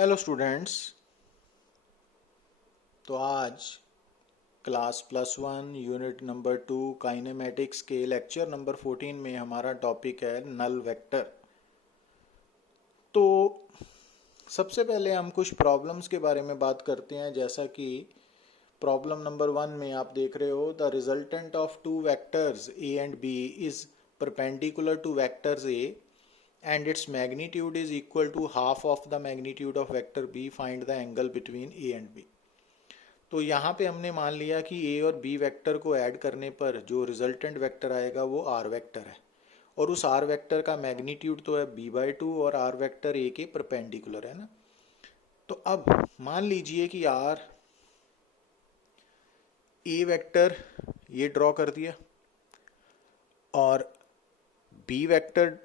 Hello students. तो आज class +1 unit number 2 kinematics के लेक्चर नंबर 14 में हमारा टॉपिक है नल वेक्टर। तो सबसे पहले हम कुछ प्रॉब्लम्स के बारे में बात करते हैं। जैसा कि प्रॉब्लम नंबर 1 में आप देख रहे हो, the resultant of two vectors A and B is perpendicular to vectors A and its magnitude is equal to half of the magnitude of vector b. Find the angle between a and b. तो यहाँ पे हमने मान लिया कि a और b vector को add करने पर जो रिजल्टेंट वेक्टर आएगा वो r वेक्टर है, और उस r वेक्टर का मैग्नीट्यूड तो है b/2 और r वेक्टर a के परपेंडिकुलर है ना। तो अब मान लीजिए कि r a वेक्टर ये ड्रॉ कर दिया और b वेक्टर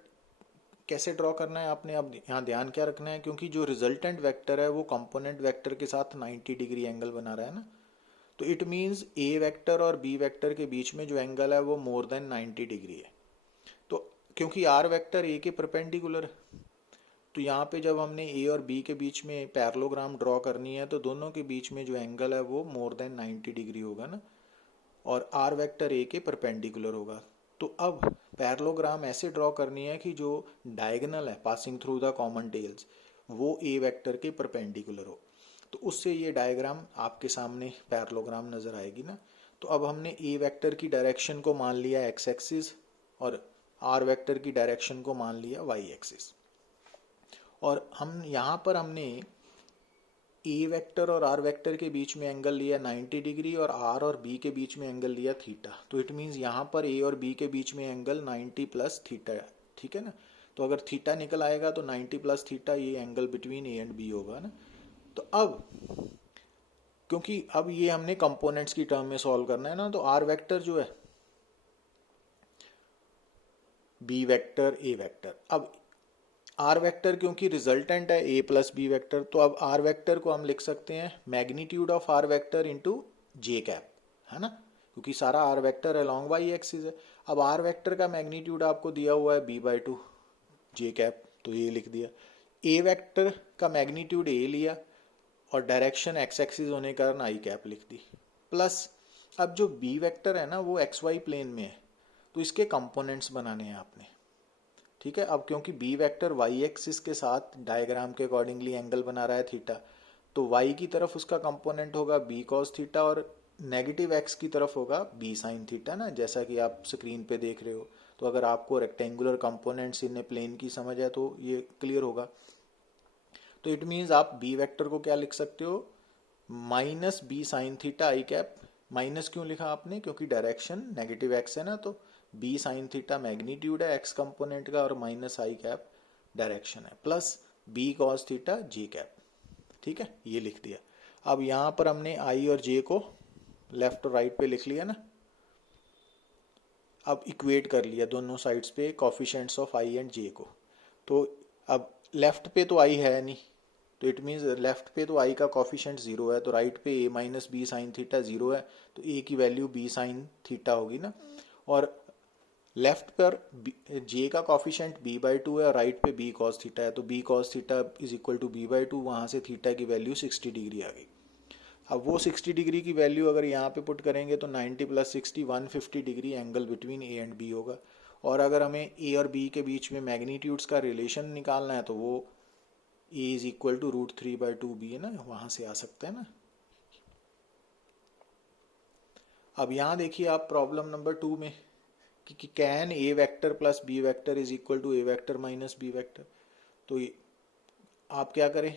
कैसे ड्रॉ करना है आपने अब यहाँ ध्यान क्या रखना है, क्योंकि जो रिजल्टेंट वेक्टर है वो कंपोनेंट वेक्टर के साथ 90 डिग्री एंगल बना रहा है ना। तो इट मीन्स ए वेक्टर और बी वेक्टर के बीच में जो एंगल है वो मोर देन 90 डिग्री है। तो क्योंकि आर वेक्टर ए के परपेंडिकुलर है, तो यहाँ पे जब हमने ए और बी के बीच में पैरेललोग्राम ड्रॉ करनी है तो दोनों के बीच में जो एंगल है वो मोर देन 90 डिग्री होगा ना, और आर वेक्टर ए के परपेंडिकुलर होगा। तो अब पैरेललोग्राम ऐसे ड्रॉ करनी है कि जो डायगोनल है passing through the common tails वो ए वेक्टर के परपेंडिकुलर हो। तो उससे ये डायग्राम आपके सामने पैरेललोग्राम नजर आएगी ना। तो अब हमने ए वेक्टर की डायरेक्शन को मान लिया एक्स एक्सिस और आर वेक्टर की डायरेक्शन को मान लिया वाई एक्सिस, और हम यहाँ पर हमने ए वेक्टर और आर वेक्टर के बीच में एंगल लिया 90 डिग्री और आर और बी के बीच में एंगल लिया थीटा। तो इट मीन्स यहाँ पर ए और बी के बीच में एंगल 90 प्लस थीटा है, ठीक है ना। तो अगर थीटा निकल आएगा तो 90 प्लस थीटा ये angle between A and B होगा ना। तो अब क्योंकि अब ये हमने कंपोनेंट्स की टर्म में सॉल्व करना है ना, तो आर वेक्टर जो है बी वेक्टर ए वेक्टर, अब आर वेक्टर क्योंकि रिजल्टेंट है ए प्लस बी वेक्टर, तो अब आर वेक्टर को हम लिख सकते हैं magnitude of R vector into J cap, है ना, क्योंकि सारा R vector along Y axis है। अब आर वेक्टर का मैग्नीट्यूड आपको दिया हुआ है b/2 जे कैप, तो ये लिख दिया। ए वेक्टर का मैग्नीट्यूड ए लिया और डायरेक्शन एक्स एक्सिस होने के कारण आई कैप लिख दी, प्लस अब जो बी वेक्टर है ना वो एक्स वाई प्लेन में है, तो इसके कंपोनेंट्स बनाने हैं आपने, ठीक है। अब क्योंकि बी वेक्टर वाई एक्सिस के साथ डायग्राम के अकॉर्डिंगली एंगल बना रहा है थीटा, तो वाई की तरफ उसका कंपोनेंट होगा बी कॉस थीटा और नेगेटिव एक्स की तरफ होगा बी साइन थीटा ना, जैसा कि आप स्क्रीन पे देख रहे हो। तो अगर आपको रेक्टेंगुलर कंपोनेंट्स इन प्लेन की समझ है तो ये क्लियर होगा। तो इट मीन्स आप बी वेक्टर को क्या लिख सकते हो, माइनस बी साइन थीटा आई कैप। माइनस क्यों लिखा आपने, क्योंकि डायरेक्शन नेगेटिव एक्स है ना, तो बी साइन थीटा मैग्नीट्यूड है एक्स कंपोनेंट का और माइनस आई कैप डायरेक्शन है, प्लस बी कॉस थीटा जे कैप, ठीक है, ये लिख दिया। अब यहाँ पर हमने आई और जे को लेफ्ट और राइट पे लिख लिया ना। अब इक्वेट कर लिया दोनों साइड्स पे कॉफिशेंट्स ऑफ आई एंड जे को। तो अब लेफ्ट पे तो आई है नहीं, तो इट मीन्स लेफ्ट पे तो आई का कॉफिशेंट जीरो है, तो राइट पे A minus B sine theta zero है, तो ए की वैल्यू बी साइन थीटा होगी ना। और लेफ्ट पर जे का कॉफिशेंट b/2 है और राइट पे b कॉस थीटा है, तो b cos theta is equal to b/2, वहाँ से थीटा की वैल्यू 60 डिग्री आ गई। अब वो 60 डिग्री की वैल्यू अगर यहाँ पे पुट करेंगे तो 90 प्लस 60 150 degree angle between A and B होगा। और अगर हमें ए और बी के बीच में मैग्नीट्यूड्स का रिलेशन निकालना है तो वो ए इज इक्वल टू √3/2b है ना, वहाँ से आ सकता है ना। अब यहाँ देखिए आप प्रॉब्लम नंबर 2 में कि can A vector plus B vector is equal to A vector minus B vector. तो आप क्या करें,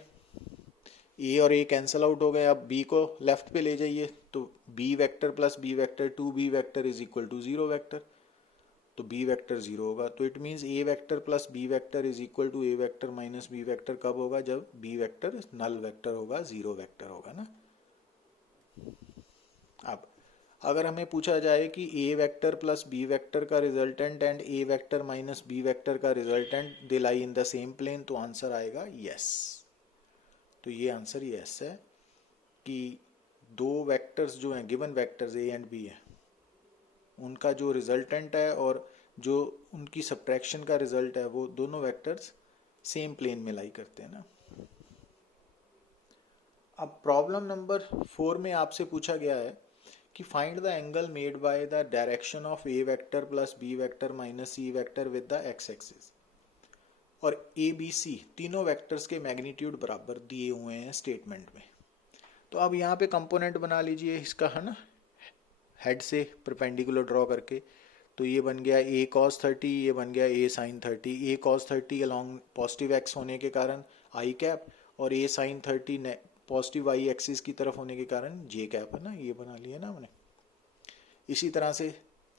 ए और ए कैंसिल आउट हो गए, अब बी को लेफ्ट पे ले जाइए, तो B vector plus B vector 2b vector is equal to 0 vector, तो बी वेक्टर 0 होगा। तो it means A vector plus B vector is equal to A vector minus B vector कब होगा, जब बी वेक्टर नल वेक्टर होगा, 0 vector होगा ना। अब अगर हमें पूछा जाए कि A vector plus B vector का resultant and A vector minus B vector का resultant they lie in the same plane, तो आंसर आएगा यस। तो ये आंसर यस है कि दो वेक्टर्स जो हैं given vectors A and B है, उनका जो रिजल्टेंट है और जो उनकी सब्ट्रैक्शन का रिजल्ट है वो दोनों वेक्टर्स सेम प्लेन में लाई करते हैं ना। अब प्रॉब्लम नंबर 4 में आपसे पूछा गया है कि find the angle made by the direction of A vector plus B vector minus C vector with the X axis. और ए बी सी तीनों वेक्टर्स के मैग्नीट्यूड बराबर दिए हुए हैं स्टेटमेंट में। तो अब यहाँ पे कंपोनेंट बना लीजिए इसका, है ना, हेड से परपेंडिकुलर ड्रॉ करके। तो ये बन गया ए कॉस 30, ये बन गया ए साइन 30। ए कॉस 30 अलॉन्ग पॉजिटिव एक्स होने के कारण आई कैप, और A sine 30 positive Y axis की तरफ होने के कारण जे कैप, है ना, ये बना लिया ना हमने। इसी तरह से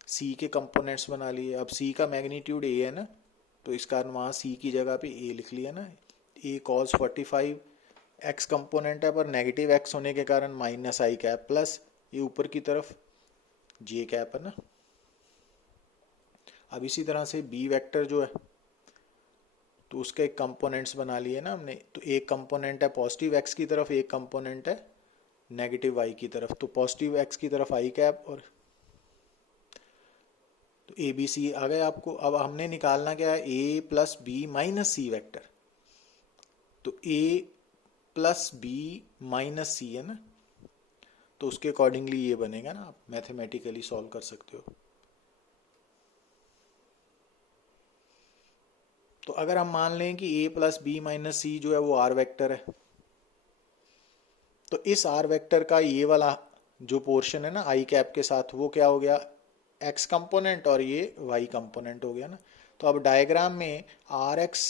सी के कंपोनेंट्स बना लिए। अब सी का मैग्नीट्यूड ए है ना, तो इस कारण वहाँ सी की जगह पे ए लिख लिया ना। ए कॉस 45 एक्स कंपोनेंट है, पर नेगेटिव एक्स होने के कारण माइनस आई कैप प्लस ये ऊपर की तरफ जे कैप, है ना। अब इसी तरह से बी वेक्टर जो है तो उसके एक कंपोनेंट्स बना लिए ना हमने। तो एक कंपोनेंट है पॉजिटिव एक्स की तरफ, एक कंपोनेंट है नेगेटिव वाई की तरफ। तो पॉजिटिव एक्स की तरफ आई कैप, और तो ए बी सी आ गए आपको। अब हमने निकालना क्या है, ए plus B minus C vector. तो ए प्लस बी माइनस सी है ना, तो उसके अकॉर्डिंगली ये बनेगा ना, आप मैथमेटिकली सॉल्व कर सकते हो। तो अगर हम मान लें कि ए प्लस बी माइनस सी जो है वो आर वेक्टर है, तो इस आर वेक्टर का ये वाला जो पोर्शन है ना आई कैप के साथ, वो क्या हो गया, एक्स कंपोनेंट, और ये वाई कंपोनेंट हो गया ना। तो अब डायग्राम में आर एक्स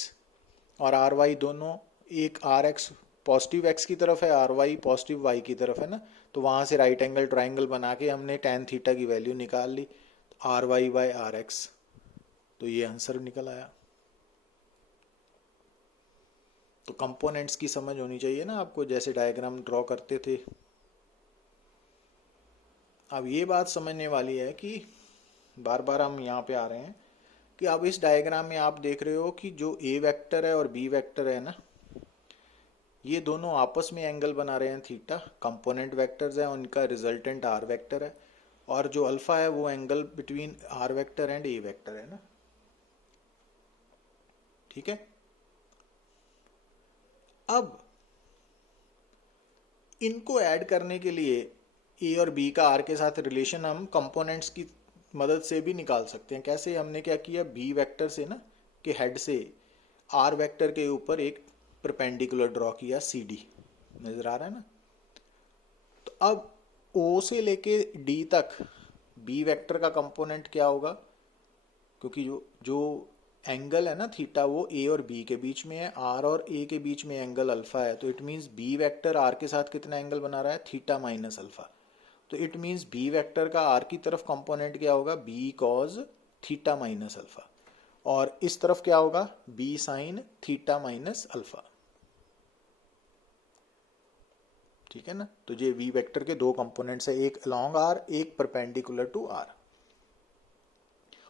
और आर वाई दोनों, एक आर एक्स पॉजिटिव एक्स की तरफ है, आर वाई पॉजिटिव वाई की तरफ है ना। तो वहाँ से राइट एंगल ट्राइंगल बना के हमने टेन थीटा की वैल्यू निकाल ली, R Y by R X. तो ये आंसर निकल आया। तो कंपोनेंट्स की समझ होनी चाहिए ना आपको, जैसे डायग्राम ड्रॉ करते थे। अब ये बात समझने वाली है कि बार बार हम यहाँ पे आ रहे हैं कि अब इस डायग्राम में आप देख रहे हो कि जो ए वेक्टर है और बी वेक्टर है ना, ये दोनों आपस में एंगल बना रहे हैं थीटा। कंपोनेंट वेक्टर्स हैं, उनका रिजल्टेंट आर वेक्टर है, और जो अल्फा है वो angle between R vector and A vector है ना। ठीक है। अब इनको ऐड करने के लिए ए और बी का आर के साथ रिलेशन हम कंपोनेंट्स की मदद से भी निकाल सकते हैं। कैसे, हमने क्या किया, बी वेक्टर से ना के हेड से आर वेक्टर के ऊपर एक परपेंडिकुलर ड्रॉ किया, सी डी नजर आ रहा है ना। तो अब ओ से लेके डी तक बी वेक्टर का कंपोनेंट क्या होगा, क्योंकि जो जो एंगल है ना थीटा वो ए और बी के बीच में है, आर और ए के बीच में एंगल अल्फा है। तो it means B vector R के साथ कितना एंगल बना रहा है, थीटा माइनस अल्फा। तो इट मीन्स बी वेक्टर का आर की तरफ कंपोनेंट क्या होगा, B cos theta minus alpha, और इस तरफ क्या होगा, B sine theta minus alpha. ठीक है ना। तो ये वी वेक्टर के दो कंपोनेंट्स है, एक अलोंग आर, एक परपेंडिकुलर टू आर।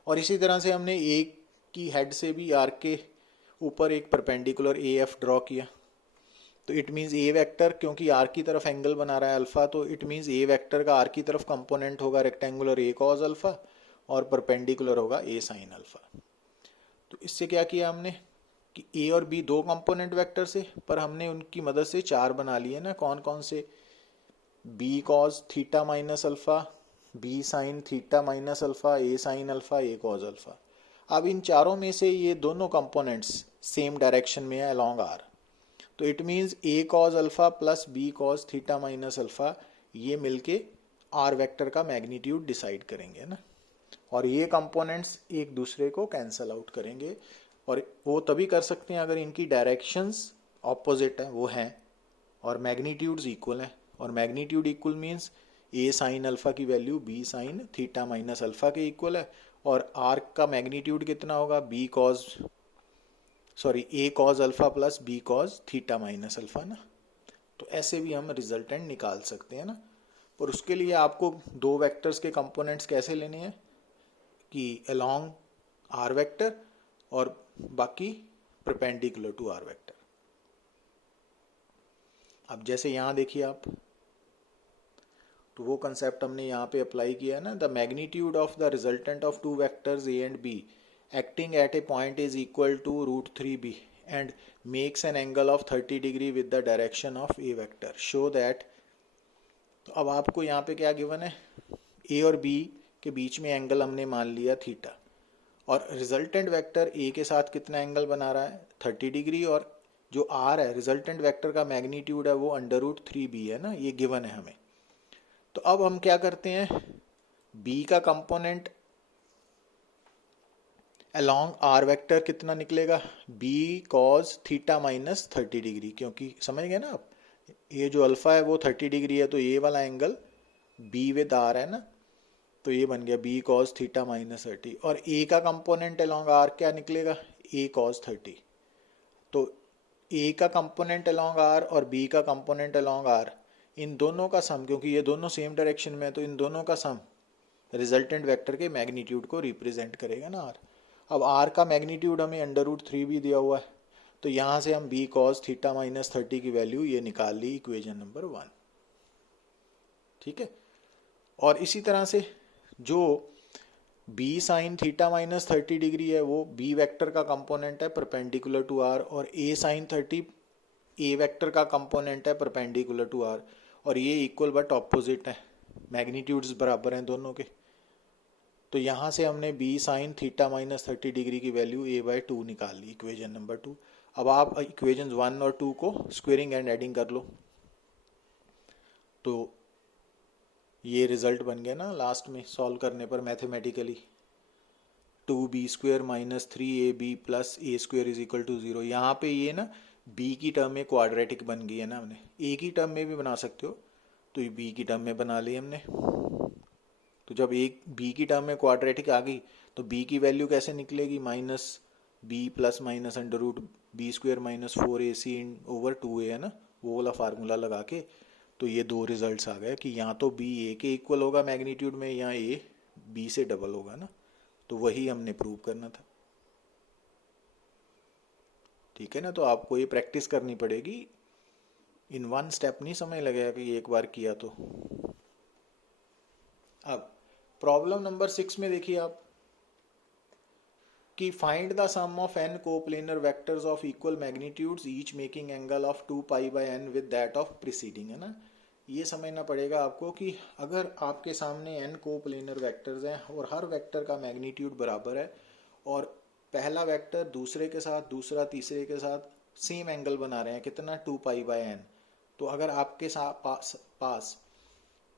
और इसी तरह से हमने ए की हेड से भी आर के ऊपर एक परपेंडिकुलर ए एफ ड्रॉ किया। तो इट मीन्स ए वेक्टर, क्योंकि आर की तरफ एंगल बना रहा है अल्फा, तो इट मीन्स ए वेक्टर का आर की तरफ कंपोनेंट होगा रेक्टेंगुलर ए कॉज अल्फा, और परपेंडिकुलर होगा ए साइन अल्फा। तो इससे क्या किया हमने कि ए और बी दो कंपोनेंट वेक्टर से, पर हमने उनकी मदद से चार बना लिए ना। कौन कौन से, B cos theta minus alpha, B sine theta minus alpha, A sine alpha, A cos alpha. अब इन चारों में से ये दोनों कंपोनेंट्स सेम डायरेक्शन में है अलोंग आर। तो it means A cos alpha plus B cos theta minus alpha, ये मिलके आर वेक्टर का मैग्नीट्यूड डिसाइड करेंगे ना। और ये कंपोनेंट्स एक दूसरे को कैंसल आउट करेंगे, और वो तभी कर सकते हैं अगर इनकी डायरेक्शंस ऑपोजिट है, वो हैं, और मैग्नीट्यूड्स इक्वल हैं। और magnitude equal means A sine alpha की value B sine theta minus alpha के इक्वल है, और आर का मैग्नीट्यूड कितना होगा, B cos A cos alpha plus B cos theta minus alpha ना। तो ऐसे भी हम रिजल्टेंट निकाल सकते हैं ना। पर उसके लिए आपको दो वेक्टर्स के कंपोनेंट्स कैसे लेने हैं, कि अलोंग आर वेक्टर और बाकी परपेंडिकुलर टू आर वेक्टर। अब जैसे यहां देखिए आप, तो वो कंसेप्ट हमने यहाँ पे अप्लाई किया है ना, the magnitude of the resultant of two vectors A and B acting at a point is equal to √3b and makes an angle of 30 degree with the direction of a vector. Show that. तो अब आपको यहाँ पे क्या given है, ए और B के बीच में एंगल हमने मान लिया थीटा, और रिजल्टेंट वेक्टर ए के साथ कितना एंगल बना रहा है 30 डिग्री, और जो आर है रिजल्टेंट वेक्टर का मैग्नीट्यूड है वो √3b है ना, ये गिवन है हमें। तो अब हम क्या करते हैं, बी का कंपोनेंट अलोंग आर वेक्टर कितना निकलेगा, B cos theta minus 30 degree, क्योंकि समझ गए ना आप, ये जो अल्फा है वो 30 डिग्री है, तो ये वाला एंगल बी विद आर है ना, तो ये बन गया बी कॉज थीटा माइनस 30। और ए का कंपोनेंट अलोंग आर क्या निकलेगा, ए कॉज 30। तो ए का कंपोनेंट अलोंग आर और बी का कंपोनेंट अलोंग आर, इन दोनों का सम, क्योंकि ये दोनों सेम डायरेक्शन में है, तो इन दोनों का सम रिजल्टेंट वेक्टर के मैग्नीट्यूड को रिप्रेजेंट करेगा ना आर। अब आर का मैग्नीट्यूड हमें √3 भी दिया हुआ है, तो यहाँ से हम बी कॉस थीटा माइनस 30 की वैल्यू ये निकाल ली, इक्वेशन नंबर 1। ठीक है, और इसी तरह से जो B sine theta minus 30 degree है वो बी वेक्टर का कंपोनेंट है परपेंडिकुलर टू आर, और ए साइन 30 ए वेक्टर का कंपोनेंट है परपेंडिकुलर टू आर, और ये इक्वल बट ऑपोजिट है, मैग्नीट्यूड्स बराबर हैं दोनों के। तो यहाँ से हमने B sine theta minus 30 degree की वैल्यू a/2 निकाल ली, इक्वेशन नंबर 2। अब आप इक्वेशन 1 और 2 को स्क्वेयरिंग एंड एडिंग कर लो, तो ये रिजल्ट बन गया ना लास्ट में सॉल्व करने पर mathematically, 2b² minus 3ab plus a² is equal to 0। यहाँ पे ये ना b की टर्म में क्वाड्रेटिक बन गई है ना, हमने a की टर्म में भी बना सकते हो, तो ये b की टर्म में बना ली हमने। तो जब एक b की टर्म में क्वाड्रेटिक आ गई तो b की वैल्यू कैसे निकलेगी, minus b plus minus √b² minus 4ac/2a है ना, वो वाला फार्मूला लगा के। तो ये दो रिजल्ट्स आ गए कि यहाँ तो b a के इक्वल होगा मैग्नीट्यूड में, या a b से डबल होगा ना, तो वही हमने प्रूव करना था। ठीक है ना, तो आपको ये प्रैक्टिस करनी पड़ेगी, इन वन स्टेप नहीं समझ लगेगा कि एक बार किया तो। अब प्रॉब्लम नंबर 6 में देखिए आप कि find the sum of n coplanar vectors of equal magnitudes each making angle of 2π/n with that of preceding, है ना। ये समझना पड़ेगा आपको कि अगर आपके सामने n कोप्लेनर वेक्टर्स हैं और हर वेक्टर का मैग्नीट्यूड बराबर है, और पहला वेक्टर दूसरे के साथ, दूसरा तीसरे के साथ सेम एंगल बना रहे हैं, कितना 2π/n, तो अगर आपके पास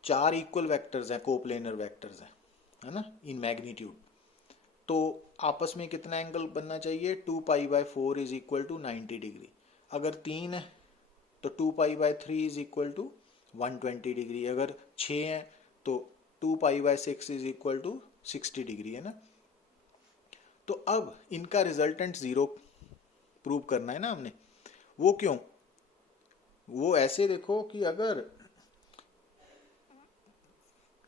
4 इक्वल वेक्टर्स हैं, कोप्लेनर वेक्टर्स हैं, है ना, इन मैग्नीट्यूड, तो आपस में कितना एंगल बनना चाहिए, 2π/4 इज इक्वल टू 90 डिग्री। अगर 3 है तो 2π/3 इज इक्वल टू 120 डिग्री। अगर 6 है तो 2π/6 इज इक्वल टू 60 डिग्री, है ना। तो अब इनका रिजल्टेंट 0 प्रूव करना है ना हमने। वो क्यों, वो ऐसे देखो कि अगर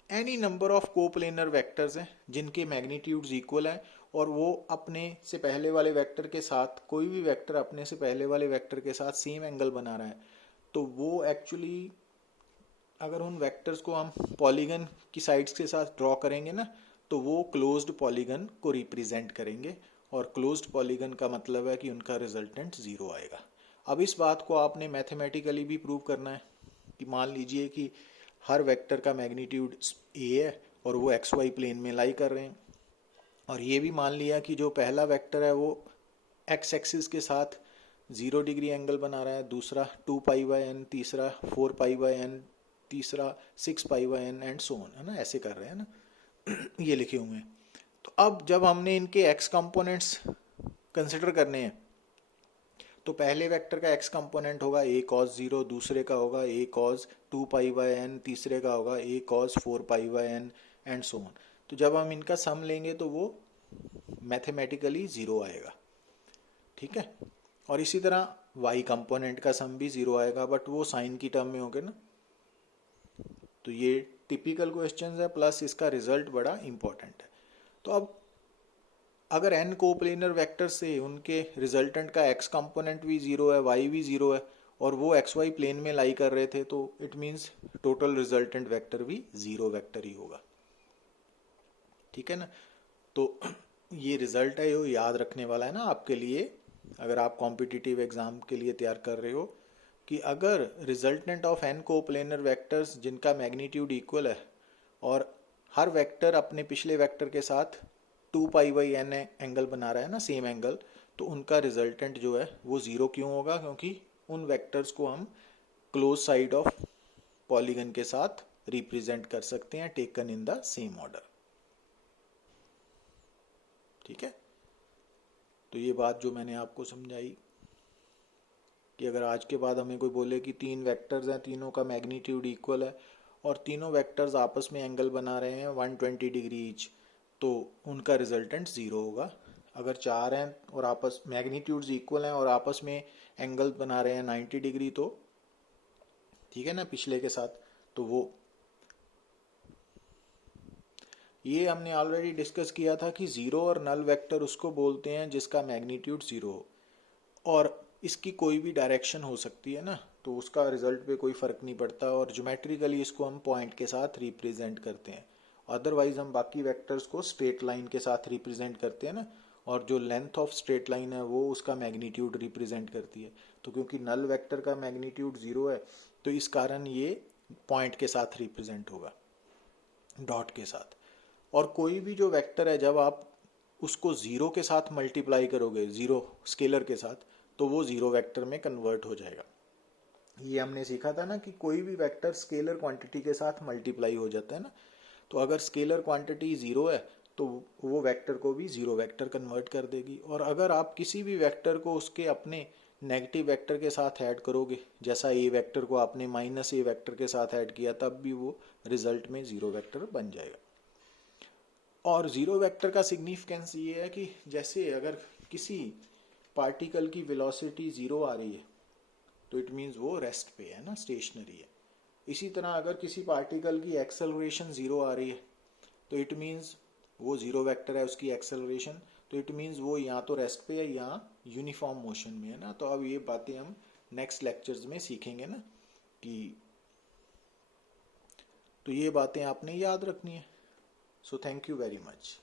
any number of coplanar vectors हैं जिनके मैग्नीट्यूड्स इक्वल हैं, और वो अपने से पहले वाले वेक्टर के साथ, कोई भी वेक्टर अपने से पहले वाले वेक्टर के साथ सेम एंगल बना रहा है, तो वो एक्चुअली अगर उन वेक्टर्स को हम पॉलीगन की साइड्स के साथ ड्रॉ करेंगे ना, तो वो क्लोज्ड पॉलीगन को रिप्रेजेंट करेंगे, और क्लोज्ड पॉलीगन का मतलब है कि उनका रिजल्टेंट 0 आएगा। अब इस बात को आपने मैथमेटिकली भी प्रूव करना है कि मान लीजिए कि हर वेक्टर का मैग्नीट्यूड a है और वो xy प्लेन में लाई कर रहे हैं, और ये भी मान लिया कि जो पहला वेक्टर है वो x एक्सिस के साथ 0 डिग्री एंगल बना रहा है, दूसरा 2π/n, तीसरा 4π/n, तीसरा 6π/n एंड सो ऑन, है ना, ऐसे कर रहे हैं ना ये लिखे हुए हैं। तो अब जब हमने इनके x कंपोनेंट्स कंसिडर करने हैं, तो पहले वेक्टर का x कंपोनेंट होगा a cos 0, दूसरे का होगा a cos 2π/n, तीसरे का होगा a cos 4π/n and so on. तो जब हम इनका सम लेंगे तो वो मैथमेटिकली 0 आएगा। ठीक है, और इसी तरह y कंपोनेंट का सम भी 0 आएगा, बट वो साइन की टर्म में होंगे ना। तो ये टिपिकल क्वेश्चंस है, प्लस इसका रिजल्ट बड़ा इंपॉर्टेंट है। तो अब अगर n कोप्लेनर वेक्टर से उनके रिजल्टेंट का x कंपोनेंट भी 0 है, y भी 0 है, और वो xy प्लेन में लाई कर रहे थे, तो it means total resultant vector भी 0 वेक्टर ही होगा। ठीक है ना, तो ये रिजल्ट है, ये याद रखने वाला है ना आपके लिए अगर आप कॉम्पिटिटिव एग्जाम के लिए तैयार कर रहे हो, कि अगर resultant of N coplanar vectors जिनका मैग्नीट्यूड इक्वल है और हर वेक्टर अपने पिछले वेक्टर के साथ 2 पाई/n एंगल बना रहा है ना, सेम एंगल, तो उनका रिजल्टेंट जो है वो ज़ीरो क्यों होगा? क्योंकि उन वेक्टर्स को हम क्लोज साइड ऑफ पॉलीगन के साथ रिप्रेजेंट कर सकते हैं taken in the same order. ठीक है, तो ये बात जो मैंने आपको समझाई कि अगर आज के बाद हमें कोई बोले कि 3 वेक्टर्स हैं, तीनों का मैग्नीट्यूड इक्वल है और तीनों वेक्टर्स आपस में एंगल बना रहे हैं 120 डिग्री ईच, तो उनका रिजल्टेंट ज़ीरो होगा। अगर 4 हैं और आपस मैग्नीट्यूड्स इक्वल हैं और आपस में एंगल बना रहे हैं 90 डिग्री, तो ठीक है ना, पिछले के साथ, तो वो ये हमने ऑलरेडी डिस्कस किया था कि ज़ीरो और नल वेक्टर उसको बोलते हैं जिसका मैग्नीट्यूड ज़ीरो हो और इसकी कोई भी डायरेक्शन हो सकती है ना, तो उसका रिजल्ट पे कोई फ़र्क नहीं पड़ता और ज्योमेट्रिकली इसको हम पॉइंट के साथ रिप्रेजेंट करते हैं। अदरवाइज हम बाकी वेक्टर्स को स्ट्रेट लाइन के साथ रिप्रेजेंट करते हैं ना, और जो लेंथ ऑफ स्ट्रेट लाइन है वो उसका मैग्नीट्यूड रिप्रेजेंट करती है। तो क्योंकि नल वेक्टर का मैग्नीट्यूड ज़ीरो है, तो इस कारण ये पॉइंट के साथ रिप्रेजेंट होगा, डॉट के साथ। और कोई भी जो वेक्टर है, जब आप उसको ज़ीरो के साथ मल्टीप्लाई करोगे, ज़ीरो स्केलर के साथ, तो वो ज़ीरो वेक्टर में कन्वर्ट हो जाएगा। ये हमने सीखा था ना कि कोई भी वेक्टर स्केलर क्वांटिटी के साथ मल्टीप्लाई हो जाता है ना, तो अगर स्केलर क्वांटिटी ज़ीरो है तो वो वेक्टर को भी ज़ीरो वेक्टर कन्वर्ट कर देगी। और अगर आप किसी भी वेक्टर को उसके अपने नेगेटिव वेक्टर के साथ ऐड करोगे, जैसा ए वेक्टर को आपने माइनस ए वेक्टर के साथ ऐड किया, तब भी वो रिजल्ट में ज़ीरो वेक्टर बन जाएगा। और ज़ीरो वेक्टर का सिग्निफिकेंस ये है कि जैसे अगर किसी पार्टिकल की वेलोसिटी ज़ीरो आ रही है तो इट मीन्स वो रेस्ट पे है ना, स्टेशनरी है। इसी तरह अगर किसी पार्टिकल की एक्सेलरेशन ज़ीरो आ रही है तो इट मीन्स वो ज़ीरो वेक्टर है, उसकी एक्सेलरेशन, तो इट मीन्स वो या तो रेस्ट पे है या यूनिफॉर्म मोशन में है ना। तो अब ये बातें हम नेक्स्ट लेक्चर्स में सीखेंगे ना, कि तो ये बातें आपने याद रखनी है। So thank you very much.